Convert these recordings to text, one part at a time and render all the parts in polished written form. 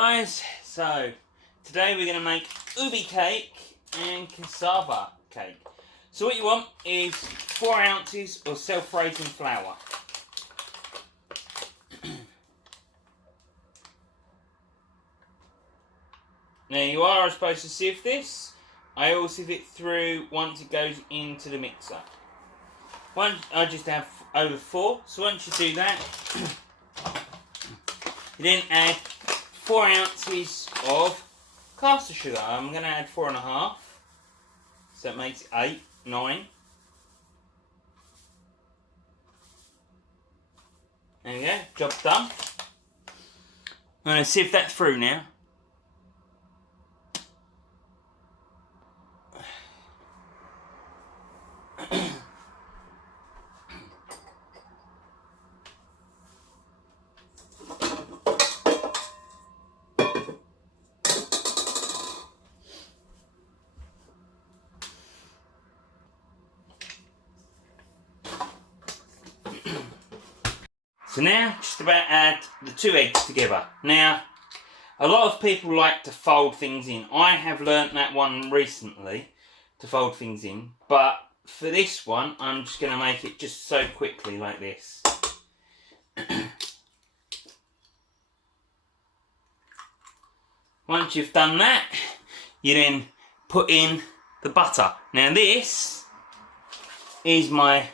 Guys, so today we're going to make ube cake and cassava cake. So what you want is 4 ounces of self-raising flour. Now you are supposed to sieve this. I always sieve it through once it goes into the mixer. I just have over 4, so once you do that, you then add 4 ounces of caster sugar. I'm going to add 4.5, so that makes it 8, 9. There we go, job done. I'm going to sieve that through now. So now, just about add the 2 eggs together. Now, a lot of people like to fold things in. I have learnt that one recently, to fold things in. But for this one, I'm just going to make it just so quickly like this. Once you've done that, you then put in the butter. Now this is my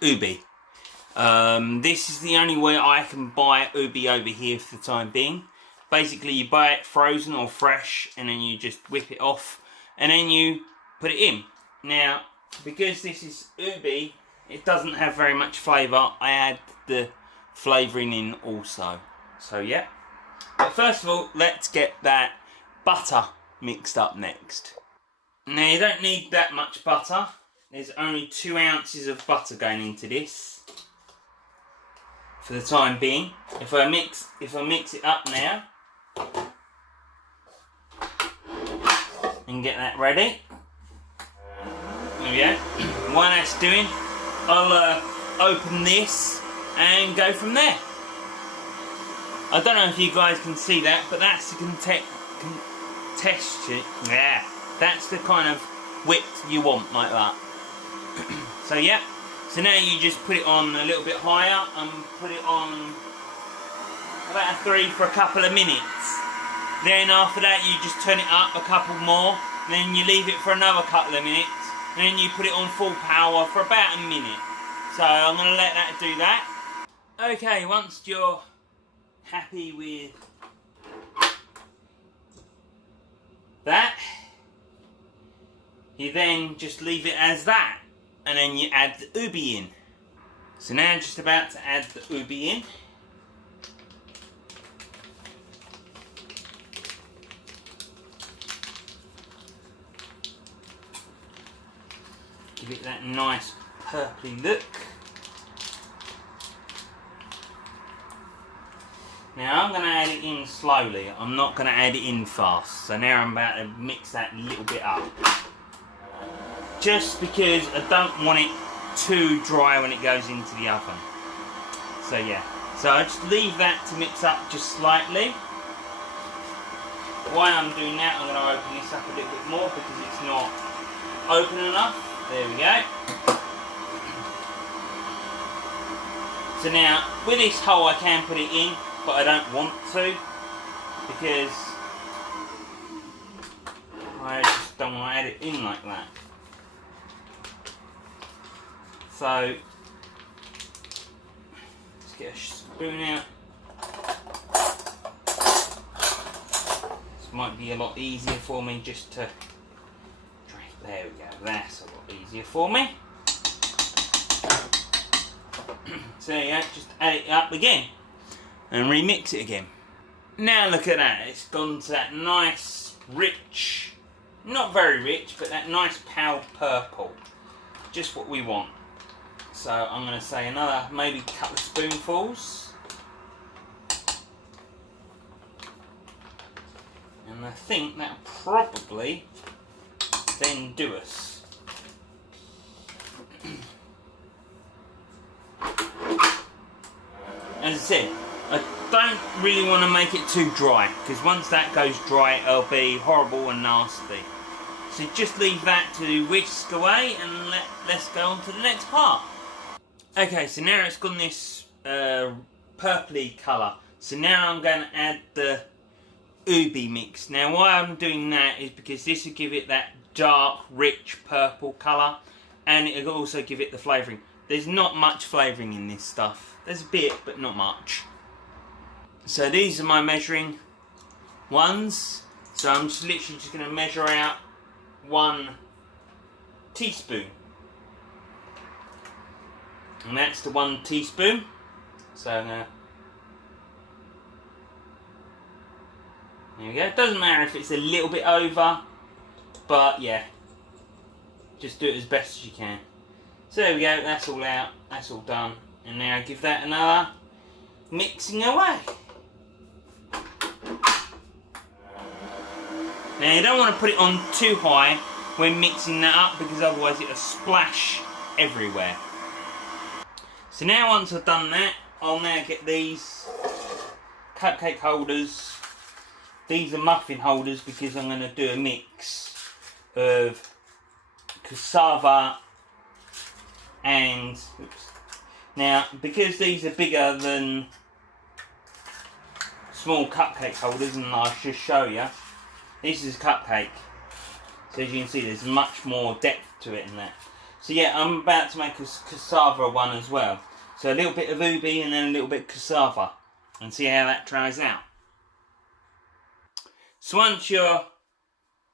ube. This is the only way I can buy ube over here for the time being. Basically you buy it frozen or fresh and then you just whip it off and then you put it in. Now because this is ube, it doesn't have very much flavour. I add the flavouring in also. So yeah. But first of all, let's get that butter mixed up next. Now you don't need that much butter. There's only 2 ounces of butter going into this for the time being. If I mix it up now and get that ready. There we go. While that's doing, I'll open this and go from there. I don't know if you guys can see that, but that's the texture. Yeah, that's the kind of width you want, like that. So yeah. So now you just put it on a little bit higher and put it on about a 3 for a couple of minutes. Then after that you just turn it up a couple more, then you leave it for another couple of minutes, and then you put it on full power for about a minute. So I'm going to let that do that. Okay, once you're happy with that, you then just leave it as that. And then you add the ube in. So now I'm just about to add the ube in. Give it that nice purpley look. Now I'm going to add it in slowly. I'm not going to add it in fast. So now I'm about to mix that a little bit up. Just because I don't want it too dry when it goes into the oven. So yeah, so I just leave that to mix up just slightly. While I'm doing that, I'm going to open this up a little bit more because it's not open enough. There we go. So now, with this hole I can put it in, but I don't want to because I just don't want to add it in like that. So, let's get a spoon out. This might be a lot easier for me just to drink. There we go, that's a lot easier for me. So yeah, just add it up again and remix it again. Now look at that, it's gone to that nice, rich, not very rich, but that nice pale purple. Just what we want. So I'm going to say another maybe couple of spoonfuls. And I think that'll probably then do us. As I said, I don't really want to make it too dry, because once that goes dry it'll be horrible and nasty. So just leave that to whisk away and let's go on to the next part. Okay, so now it's gone this purpley colour. So now I'm going to add the Ube mix. Now why I'm doing that is because this will give it that dark, rich purple colour, and it'll also give it the flavouring. There's not much flavouring in this stuff. There's a bit, but not much. So these are my measuring ones. So I'm just literally just going to measure out 1 teaspoon. And that's the 1 teaspoon. So there we go. It doesn't matter if it's a little bit over, but yeah, just do it as best as you can. So there we go, that's all out, that's all done. And now give that another mixing away. Now you don't want to put it on too high when mixing that up, because otherwise it'll splash everywhere. So now once I've done that, I'll now get these cupcake holders. These are muffin holders because I'm going to do a mix of cassava and... Oops. Now, because these are bigger than small cupcake holders, and I'll just show you, this is a cupcake. So as you can see, there's much more depth to it in that. So yeah, I'm about to make a cassava one as well. So a little bit of Ube and then a little bit of cassava, and see how that tries out. So once you're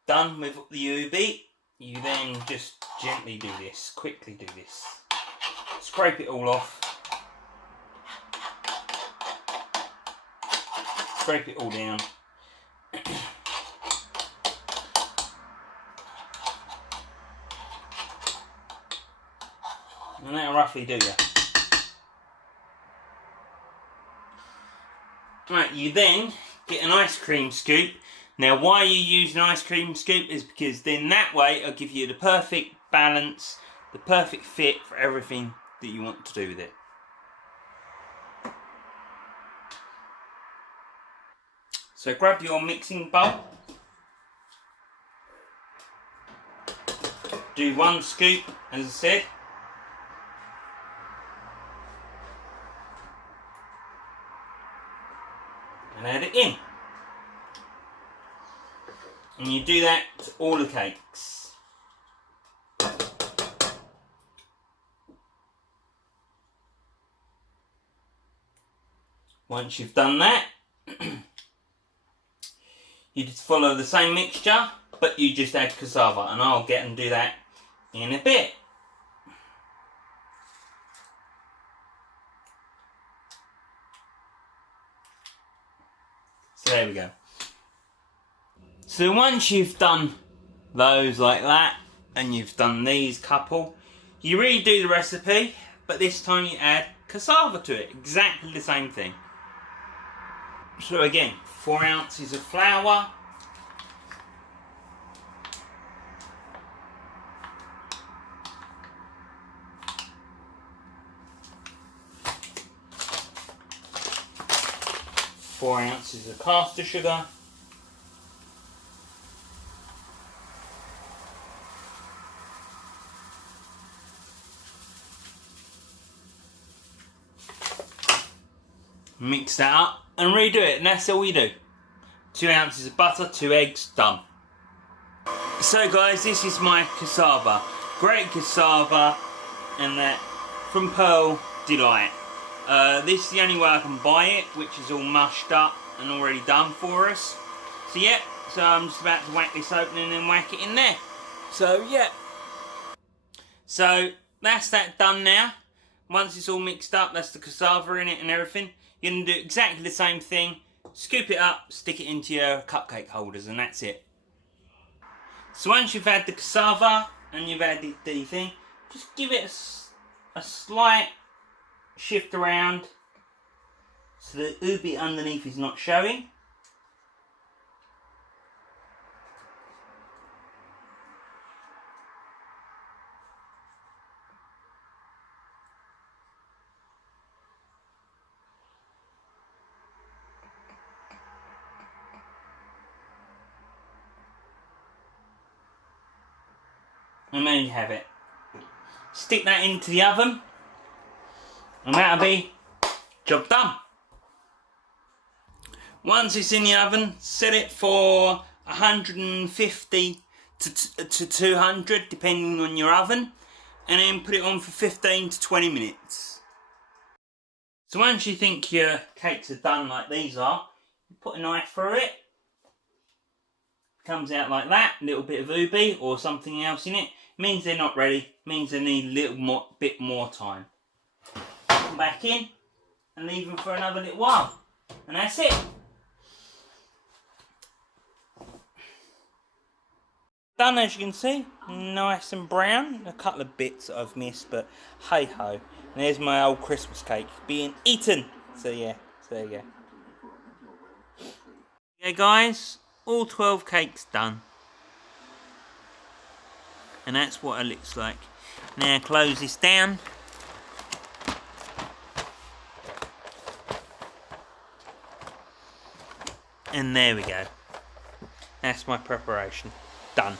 done with the Ube, you then just gently do this, quickly do this. Scrape it all off. Scrape it all down. And that'll roughly do that. Right, you then get an ice cream scoop. Now why you use an ice cream scoop is because then that way it'll give you the perfect balance, the perfect fit for everything that you want to do with it. So grab your mixing bowl. Do 1 scoop, as I said. And add it in. And you do that to all the cakes. Once you've done that, you just follow the same mixture, but you just add cassava, and I'll get and do that in a bit. So there we go. So once you've done those like that, and you've done these couple, you redo the recipe, but this time you add cassava to it, exactly the same thing. So again, 4 ounces of flour, four ounces of caster sugar, mix that up and redo it, and that's all we do. 2 ounces of butter, 2 eggs, done. So guys, this is my cassava. Great cassava, and that from Pearl Delight. This is the only way I can buy it, which is all mushed up and already done for us. So yeah, so I'm just about to whack this open and then whack it in there. So yeah. So that's that done now. Once it's all mixed up, that's the cassava in it and everything. You're going to do exactly the same thing. Scoop it up, stick it into your cupcake holders, and that's it. So once you've had the cassava and you've added the thing, just give it a slight shift around so the Ube underneath is not showing. And there you have it. Stick that into the oven, and that'll be job done. Once it's in the oven, set it for 150 to 200 depending on your oven, and then put it on for 15 to 20 minutes. So once you think your cakes are done like these are, you put a knife through it. Comes out like that, a little bit of ube or something else in it. Means they're not ready, means they need a little bit more time. Come back in and leave them for another little while. And that's it. Done, as you can see, nice and brown. A couple of bits that I've missed, but hey ho. And there's my old Christmas cake being eaten. So yeah, so there you go. Yeah guys, all 12 cakes done. And that's what it looks like. Now close this down. And there we go. That's my preparation. Done.